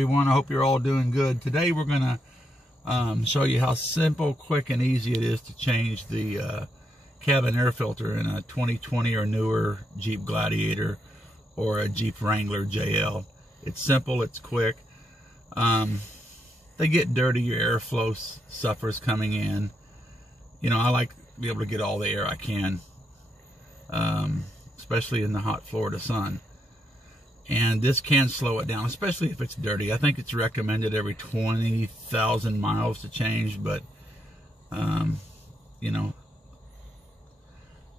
everyone. I hope you're all doing good. Today we're going to show you how simple, quick, and easy it is to change the cabin air filter in a 2020 or newer Jeep Gladiator or a Jeep Wrangler JL. It's simple, it's quick. They get dirty, your airflow suffers coming in. You know, I like to be able to get all the air I can, especially in the hot Florida sun. And this can slow it down, especially if it's dirty. I think it's recommended every 20,000 miles to change, but, you know,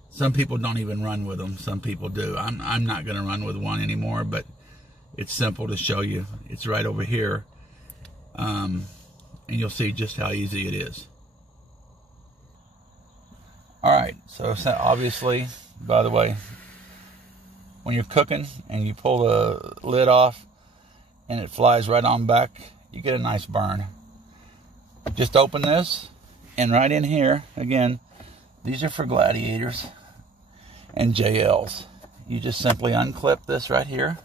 some people don't even run with them. Some people do. I'm not going to run with one anymore, but it's simple to show you. It's right over here, and you'll see just how easy it is. All right, so obviously, by the way, when you're cooking and you pull the lid off and it flies right on back, you get a nice burn. Just open this, and right in here, again, these are for Gladiators and JLs. You just simply unclip this right here.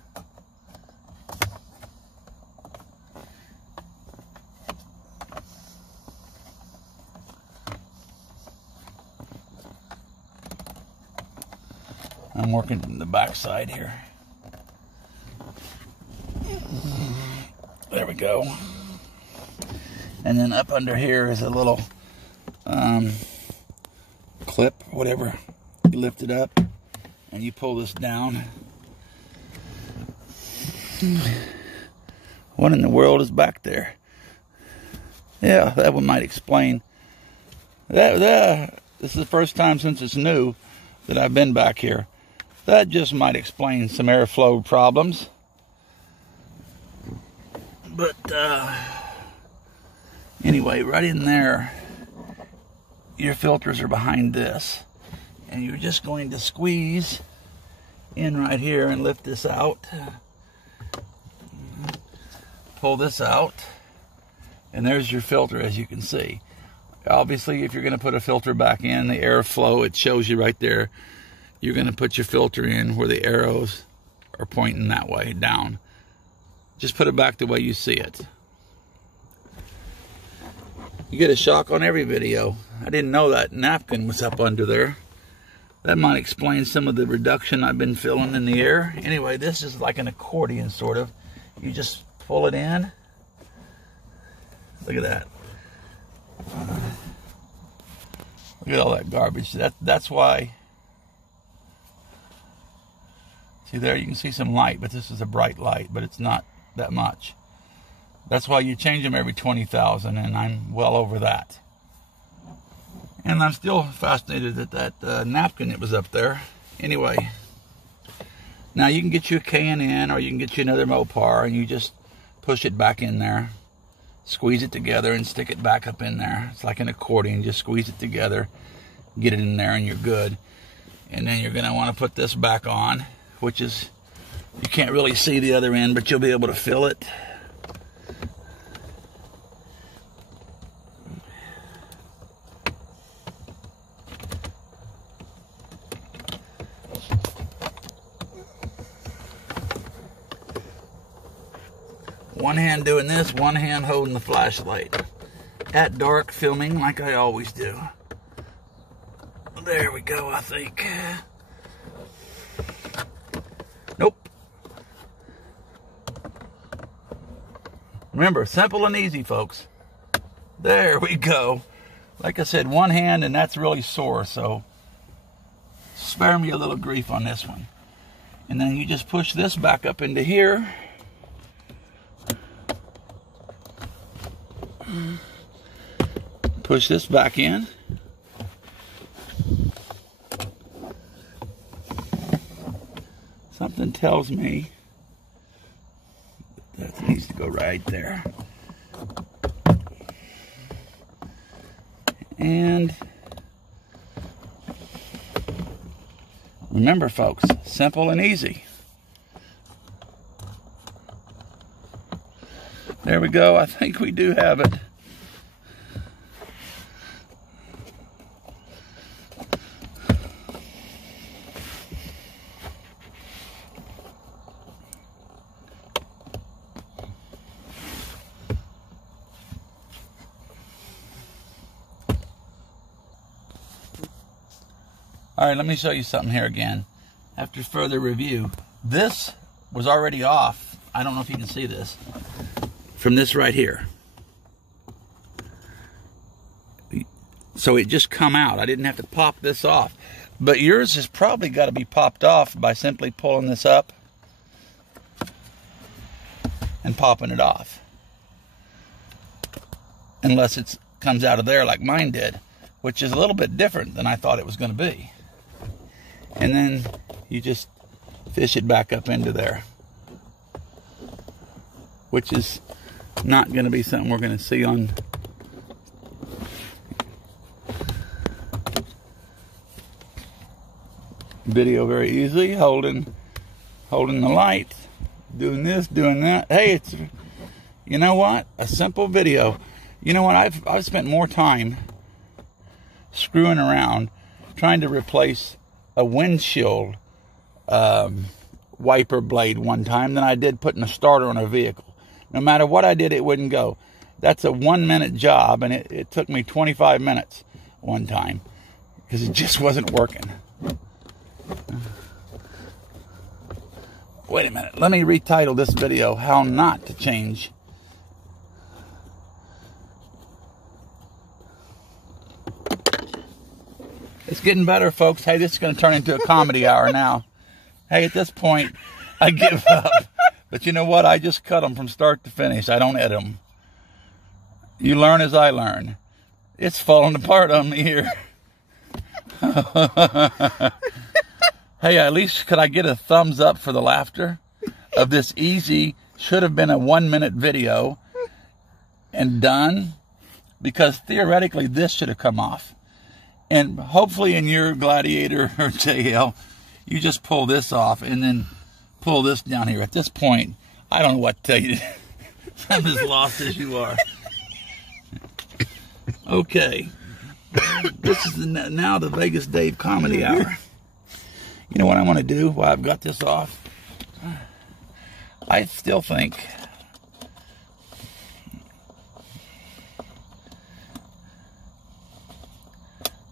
I'm working from the back side here. There we go. And then up under here is a little clip, whatever. You lift it up and you pull this down. What in the world is back there? Yeah, that one might explain. This is the first time since it's new that I've been back here. That just might explain some airflow problems. But anyway, right in there, your filters are behind this. And you're just going to squeeze in right here and lift this out. Pull this out. And there's your filter, as you can see. Obviously, if you're going to put a filter back in, the airflow, it shows you right there. You're going to put your filter in where the arrows are pointing that way, down. Just put it back the way you see it. You get a shock on every video. I didn't know that napkin was up under there. That might explain some of the reduction I've been feeling in the air. Anyway, this is like an accordion, sort of. You just pull it in. Look at that. Look at all that garbage. That's why... See there, you can see some light, but this is a bright light, but it's not that much. That's why you change them every 20,000, and I'm well over that. And I'm still fascinated at that napkin that was up there. Anyway, now you can get you a K&N, or you can get you another Mopar, and you just push it back in there. Squeeze it together and stick it back up in there. It's like an accordion. Just squeeze it together, get it in there, and you're good. And then you're going to want to put this back on, which is, you can't really see the other end, but you'll be able to feel it. One hand doing this, one hand holding the flashlight. At dark, filming like I always do. There we go, I think. Nope. Remember, simple and easy, folks. There we go. Like I said, one hand, and that's really sore, so spare me a little grief on this one. And then you just push this back up into here. Push this back in. Something tells me that needs to go right there. And remember, folks, simple and easy. There we go. I think we do have it. All right, let me show you something here again. After further review, this was already off. I don't know if you can see this. From this right here. So it just come out. I didn't have to pop this off. But yours has probably got to be popped off by simply pulling this up and popping it off. Unless it comes out of there like mine did, which is a little bit different than I thought it was going to be. And then you just fish it back up into there, which is not going to be something we're going to see on video very easily. Holding the light, doing this, doing that. Hey, it's, you know what, a simple video. You know what, I've spent more time screwing around trying to replace a windshield wiper blade one time than I did putting a starter on a vehicle. No matter what I did, it wouldn't go. That's a 1-minute job, and it took me 25 minutes one time because it just wasn't working. Wait a minute, let me retitle this video, How Not to Change. It's getting better, folks. Hey, this is going to turn into a comedy hour now. Hey, at this point, I give up. But you know what? I just cut them from start to finish. I don't edit them. You learn as I learn. It's falling apart on me here. Hey, at least could I get a thumbs up for the laughter of this easy, should have been a 1-minute video and done? Because theoretically, this should have come off. And hopefully in your Gladiator or JL, you just pull this off and then pull this down here. At this point, I don't know what to tell you. I'm as lost as you are. Okay. This is now the Vegasdavetv comedy hour. You know what I want to do while I've got this off? I still think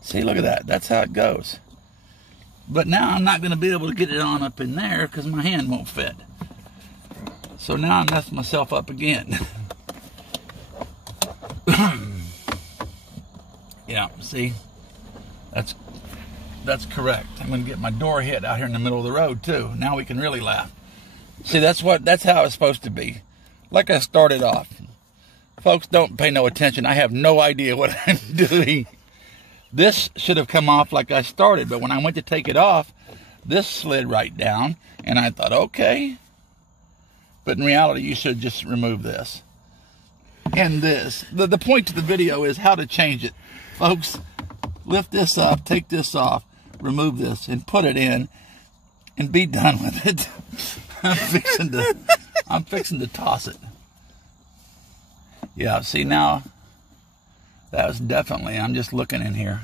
see, look at that. That's how it goes. But now I'm not going to be able to get it on up in there because my hand won't fit. So now I messed myself up again. Yeah, see? That's correct. I'm going to get my door hit out here in the middle of the road too. Now we can really laugh. See, that's how it's supposed to be. Like I started off. Folks, don't pay no attention. I have no idea what I'm doing. This should have come off like I started, but when I went to take it off, this slid right down, and I thought, okay. But in reality, you should just remove this. And this. The point of the video is how to change it. Folks, lift this up, take this off, remove this, and put it in, and be done with it. I'm fixing to toss it. Yeah, see now, that was definitely, I'm just looking in here.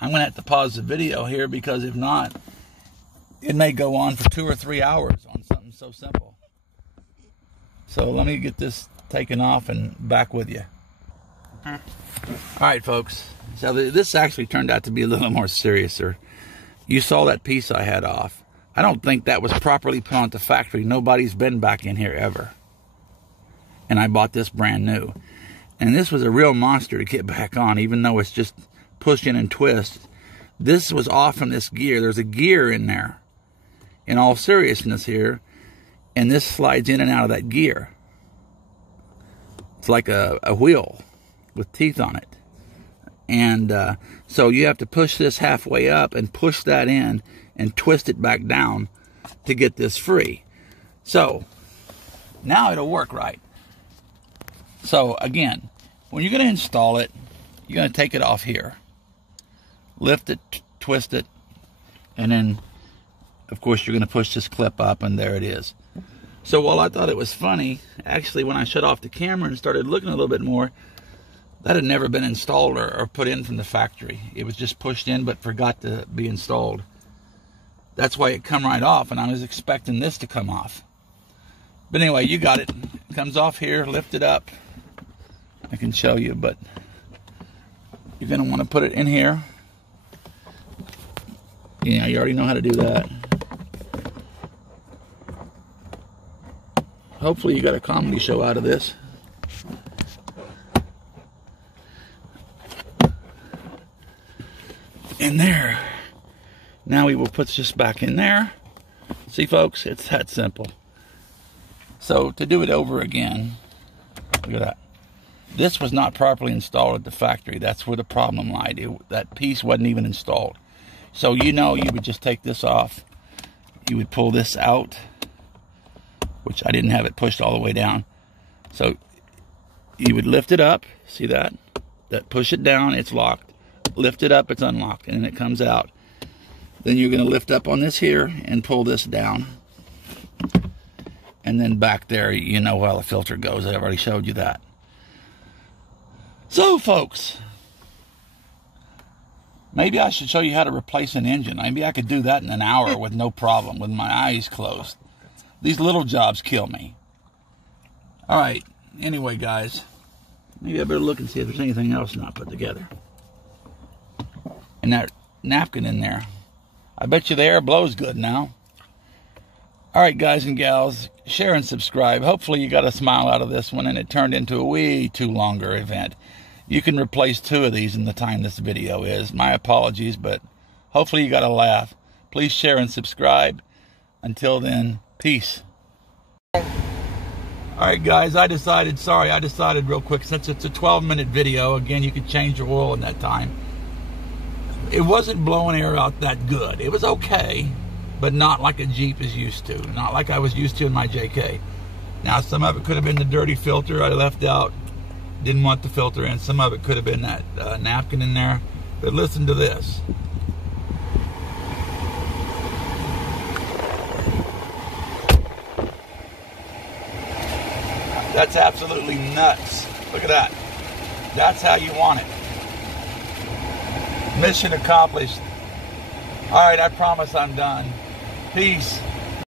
I'm going to have to pause the video here because if not, it may go on for 2 or 3 hours on something so simple. So let me get this taken off and back with you. All right, folks. So this actually turned out to be a little more serious. You saw that piece I had off. I don't think that was properly put on at the factory. Nobody's been back in here ever. And I bought this brand new. And this was a real monster to get back on, even though it's just push in and twist. This was off from this gear. There's a gear in there, in all seriousness here. And this slides in and out of that gear. It's like a wheel with teeth on it. And so you have to push this halfway up and push that in and twist it back down to get this free. So now it'll work right. So again, when you're going to install it, you're going to take it off here, lift it, twist it, and then of course you're going to push this clip up, and there it is. So while I thought it was funny, actually when I shut off the camera and started looking a little bit more, that had never been installed or put in from the factory. It was just pushed in but forgot to be installed. That's why it come right off, and I was expecting this to come off. But anyway, you got it. It comes off here, lift it up. I can show you, but you're going to want to put it in here. Yeah, you already know how to do that. Hopefully you got a comedy show out of this. In there. Now we will put this back in there. See, folks, it's that simple. So to do it over again, look at that. This was not properly installed at the factory. That's where the problem lied. That piece wasn't even installed. So you would just take this off. You would pull this out, which I didn't have it pushed all the way down. So you would lift it up. See that? Push it down, it's locked. Lift it up, it's unlocked, and then it comes out. Then you're going to lift up on this here and pull this down. And then back there, you know how the filter goes. I've already showed you that. So, folks, maybe I should show you how to replace an engine. Maybe I could do that in an hour with no problem, with my eyes closed. These little jobs kill me. All right. Anyway, guys, maybe I better look and see if there's anything else not put together. And that napkin in there. I bet you the air blows good now. All right, guys and gals, share and subscribe. Hopefully you got a smile out of this one and it turned into a way too longer event. You can replace 2 of these in the time this video is. My apologies, but hopefully you got a laugh. Please share and subscribe. Until then, peace. All right, guys, I decided real quick, since it's a 12-minute video, again, you could change your oil in that time. It wasn't blowing air out that good. It was okay, but not like a Jeep is used to. Not like I was used to in my JK. Now, some of it could have been the dirty filter I left out. Didn't want the filter in. Some of it could have been that napkin in there. But listen to this. That's absolutely nuts. Look at that. That's how you want it. Mission accomplished. All right, I promise I'm done. Peace.